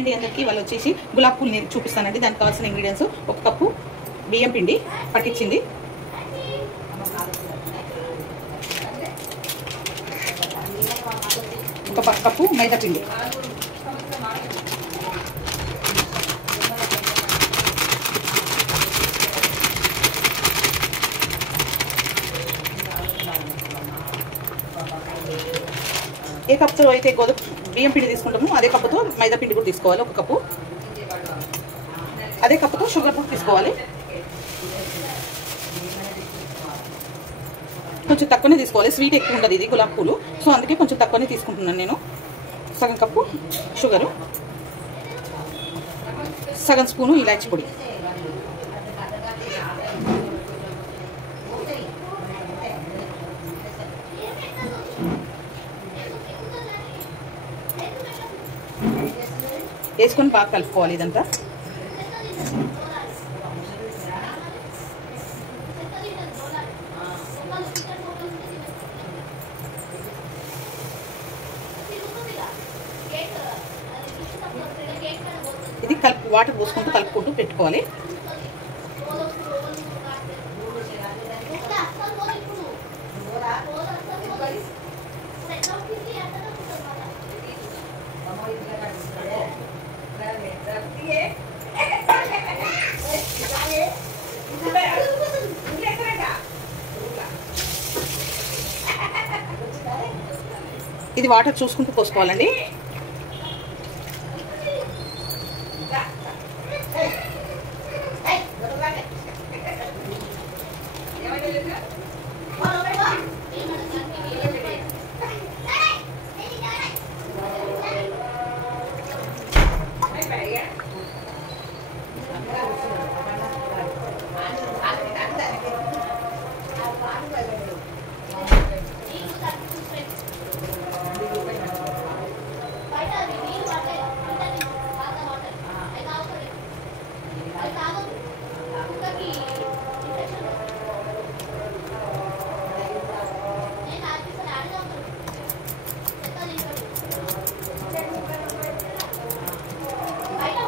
అండి అందరికీ. వాళ్ళు వచ్చేసి గులాబ్ పూలు నేను చూపిస్తానండి. దానికి కావాల్సిన ఇంగ్రీడియంట్స్: 1 కప్పు బియ్యం పిండి పట్టించింది, 1 కప్పు మైదా పిండి, ఏ కప్తో అయితే బియ్యం పిండి తీసుకుంటామో అదే కప్పుతో మైదా పిండి కూడా తీసుకోవాలి. 1 కప్పు. అదే కప్పుతో షుగర్ కూడా తీసుకోవాలి. కొంచెం తక్కువనే తీసుకోవాలి, స్వీట్ ఎక్కువ ఉండదు ఇది గులాబ్ పూలు. సో అందుకే కొంచెం తక్కువనే తీసుకుంటున్నాను నేను. సగం కప్పు షుగరు, సగం స్పూను ఇలాచి పొడి, వేసుకొని బాగా కలుపుకోవాలి ఇదంతా. ఇది వాటర్ పోసుకుంటూ కలుపుకుంటూ పెట్టుకోవాలి. ఇది వాటర్ చూసుకుంటూ పోసుకోవాలండి.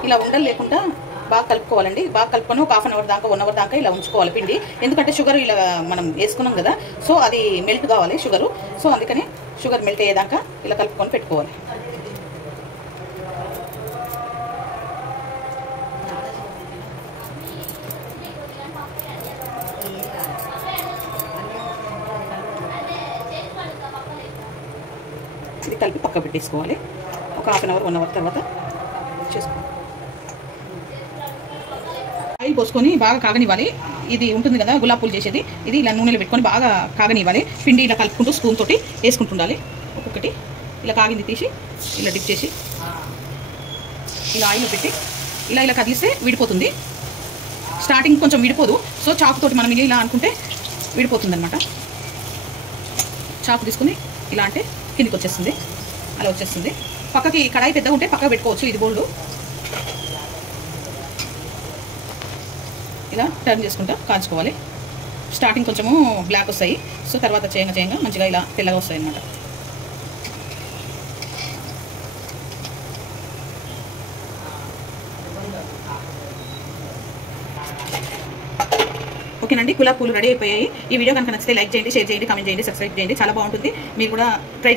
ఇలా ఉండలు లేకుండా బాగా కలుపుకోవాలండి. బాగా కలుపుకొని ఒక 1/2 అవర్ దాకా 1 అవర్ దాకా ఇలా ఉంచుకోవాలి పిండి. ఎందుకంటే షుగర్ ఇలా మనం వేసుకున్నాం కదా, సో అది మెల్ట్ కావాలి షుగరు. సో అందుకని షుగర్ మెల్ట్ అయ్యేదాకా ఇలా కలుపుకొని పెట్టుకోవాలి. ఇది కలిపి పక్క పెట్టేసుకోవాలి. ఒక 1/2 అవర్ 1 అవర్ తర్వాత చేసుకోవాలి. ఆయిల్ పోసుకొని బాగా కాగనివ్వాలి. ఇది ఉంటుంది కదా గులాబ్ పూలు చేసేది, ఇది ఇలా నూనెలో పెట్టుకొని బాగా కాగనివ్వాలి. పిండి ఇలా కలుపుకుంటూ స్పూన్ తోటి వేసుకుంటుండాలి. ఒక్కొక్కటి ఇలా కాగింది తీసి ఇలా డిప్ చేసి ఇలా ఆయిల్లో పెట్టి ఇలా కదిలిస్తే విడిపోతుంది. స్టార్టింగ్ కొంచెం విడిపోదు, సో చాకుతోటి మనం ఇలా అనుకుంటే విడిపోతుంది అనమాట. చాకు తీసుకుని ఇలా అంటే కిందికి వచ్చేస్తుంది, అలా వచ్చేస్తుంది. పక్కకి కడాయి పెద్దగా ఉంటే పక్కకు పెట్టుకోవచ్చు. ఇది బోల్డు ఇలా టర్న్ చేసుకుంటా కాల్చుకోవాలి. స్టార్టింగ్ కొంచెము బ్లాక్ వస్తాయి, సో తర్వాత చేయంగా మంచిగా ఇలా తెల్లగా వస్తాయి అన్నమాట. ఓకేనండి, గులాబ్ పూలు రెడీ అయిపోయాయి. ఈ వీడియో కనుక నచ్చితే లైక్ చేయండి, షేర్ చేయండి, కామెంట్ చేయండి, సబ్స్క్రైబ్ చేయండి. చాలా బాగుంటుంది. మీరు కూడా ట్రై